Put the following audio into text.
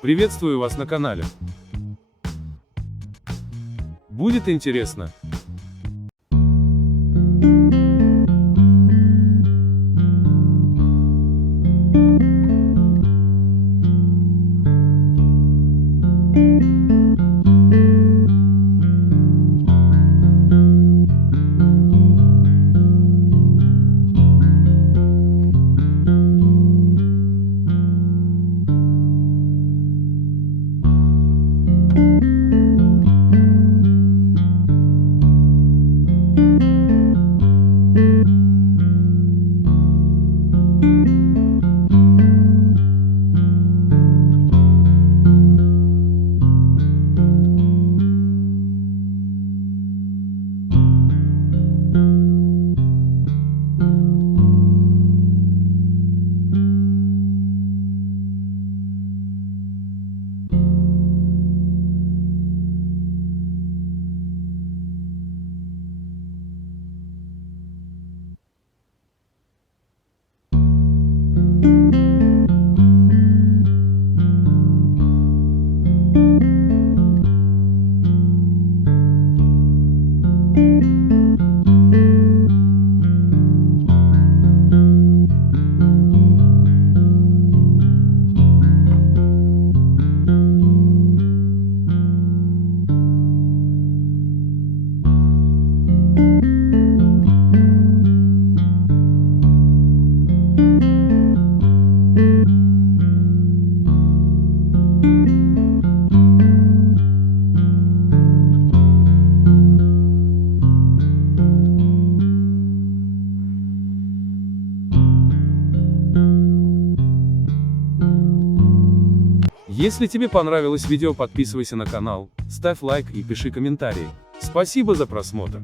Приветствую вас на канале. Будет интересно. Если тебе понравилось видео, подписывайся на канал, ставь лайк и пиши комментарии. Спасибо за просмотр.